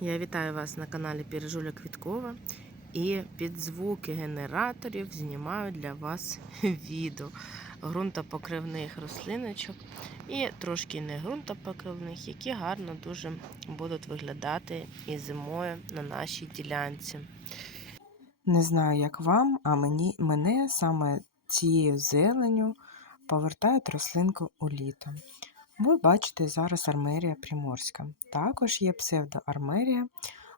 Я вітаю вас на каналі Піржуля Квіткова і під звуки генераторів знімаю для вас відео ґрунтопокривних рослиночок і трошки не ґрунтопокривних, які гарно дуже будуть виглядати і зимою на нашій ділянці. Не знаю, як вам, а мені, мене саме цією зеленю повертають рослинку у літо. Ви бачите зараз армерія приморська. Також є псевдоармерія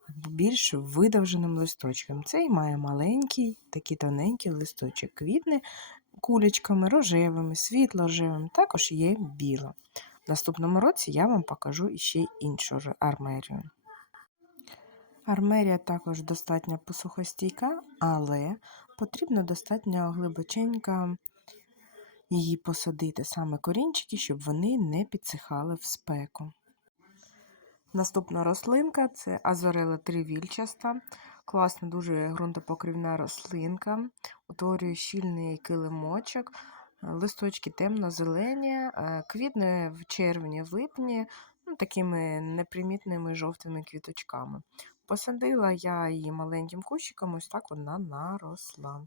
більш видовженим листочком. Цей має маленький, такий тоненький листочок. Квітне кулечками рожевими, світло-рожевими, також є біла. В наступному році я вам покажу ще іншу армерію. Армерія також достатньо посухостійка, але потрібно достатньо глибоченько її посадити, саме корінчики, щоб вони не підсихали в спеку. Наступна рослинка це азорела тривільчаста. Класна, дуже ґрунтопокривна рослинка. Утворює щільний килимочок. Листочки темно-зелені, е, квітне в червні, в липні ну, такими непримітними жовтими квіточками. Посадила я її маленьким кущиком, ось так вона наросла.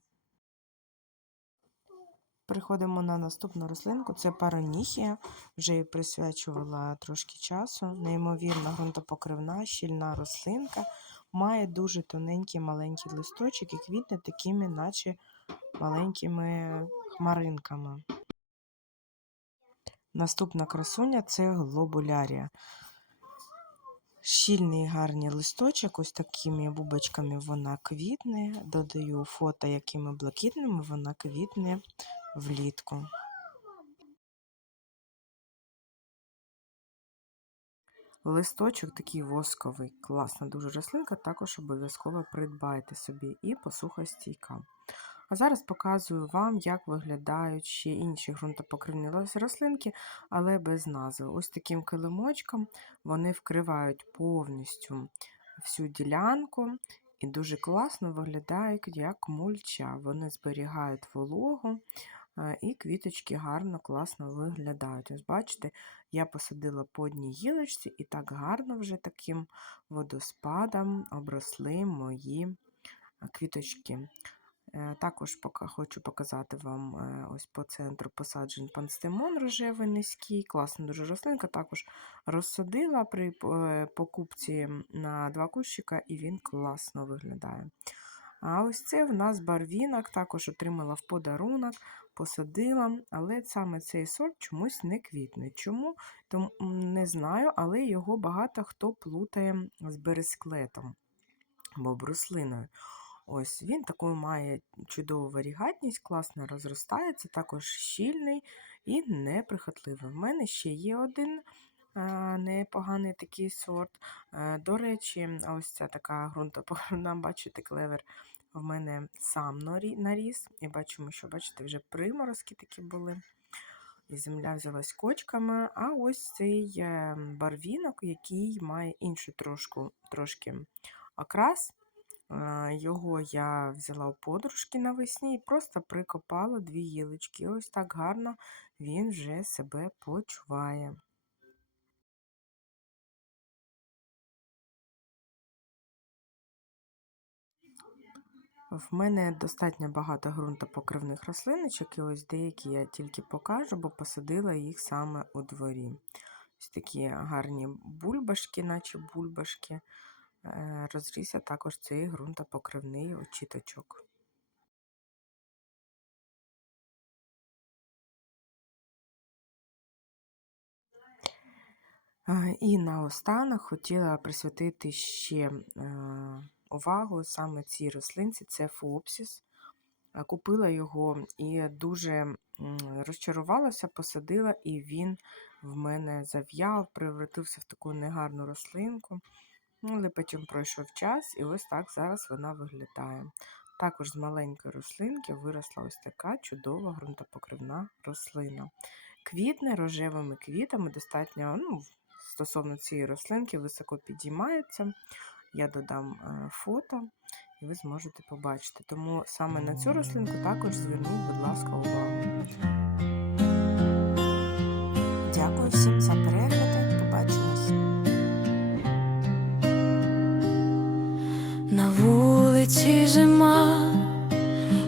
Переходимо на наступну рослинку. Це пароніхія. Вже їй присвячувала трошки часу. Неймовірно ґрунтопокривна, щільна рослинка. Має дуже тоненький маленький листочок і квітне такими, наче маленькими хмаринками. Наступна красуня це глобулярія. Щільний гарний листочок, ось такими бубочками вона квітне. Додаю фото, якими блакитними вона квітне влітку. Листочок такий восковий, класна дуже рослинка, також обов'язково придбайте собі і посухостійка. А зараз показую вам, як виглядають ще інші ґрунтопокривні рослинки, але без назви. Ось таким килимочком вони вкривають повністю всю ділянку і дуже класно виглядають як мульча. Вони зберігають вологу і квіточки гарно, класно виглядають. Ось бачите, я посадила по одній гілочці і так гарно вже таким водоспадом обросли мої е, квіточки. Е, Також хочу показати вам е, ось по центру посаджень панстемон рожевий низький, класна дуже рослинка. Також розсадила при е, покупці на два кущика, і він класно виглядає. А ось це в нас барвінок, також отримала в подарунок, посадила, але саме цей сорт чомусь не квітне. Чому? Тому не знаю, але його багато хто плутає з бересклетом або бруслиною. Ось він такою має чудову варігатність, класно розростається, також щільний і неприхотливий. В мене ще є один непоганий такий сорт. Е, До речі, ось ця така ґрунтопокривна, бачите, клевер в мене сам наріс. І бачимо, що бачите, вже приморозки такі були. І земля взялась кочками. А ось цей е, барвінок, який має іншу трошку, трошки окрас. Е, Його я взяла у подружки навесні і просто прикопала дві гілочки. Ось так гарно він вже себе почуває. В мене достатньо багато ґрунтопокривних рослиночок, і ось деякі я тільки покажу, бо посадила їх саме у дворі. Ось такі гарні бульбашки, наче бульбашки. Е, Розрісся також цей ґрунтопокривний очіточок. Е, І наостанок хотіла присвятити ще е, увагу саме цій рослинці це фуопсіс. Е, Купила його і дуже розчарувалася, посадила, і він в мене зав'яв, превратився в таку негарну рослинку. Ну, Але потім пройшов час, і ось так зараз вона виглядає. Також з маленької рослинки виросла ось така чудова ґрунтопокривна рослина. Квітне рожевими квітами достатньо, ну, стосовно цієї рослинки, високо підіймається. Я додам е, фото, і ви зможете побачити. Тому саме на цю рослинку також зверніть, будь ласка, увагу. Дякую всім за перегляд. Побачимось! На вулиці зима,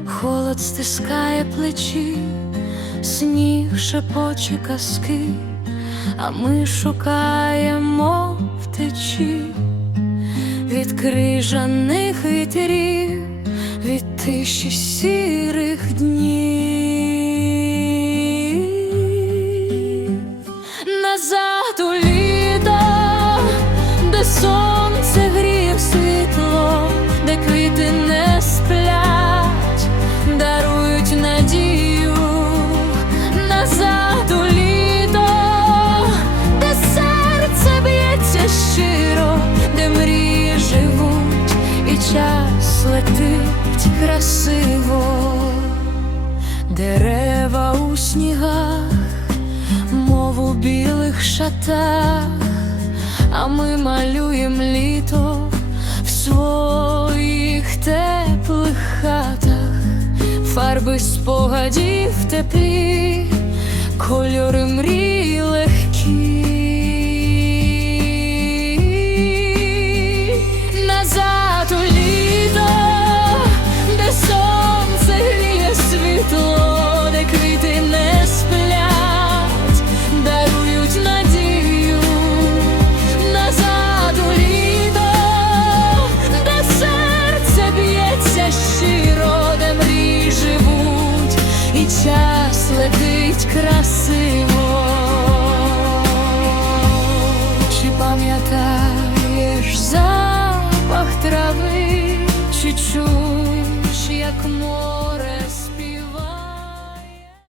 холод стискає плечі, сніг шепоче казки, а ми шукаємо втечі від крижаних вітрів, від тиші сірих днів. Назад у літо, де сонце гріє світло, де квіти не сплять, дарують надію, красиво, дерева у снігах мов у білих шатах, а ми малюємо літо в своїх теплих хатах, фарби спогадів теплі, кольори мрій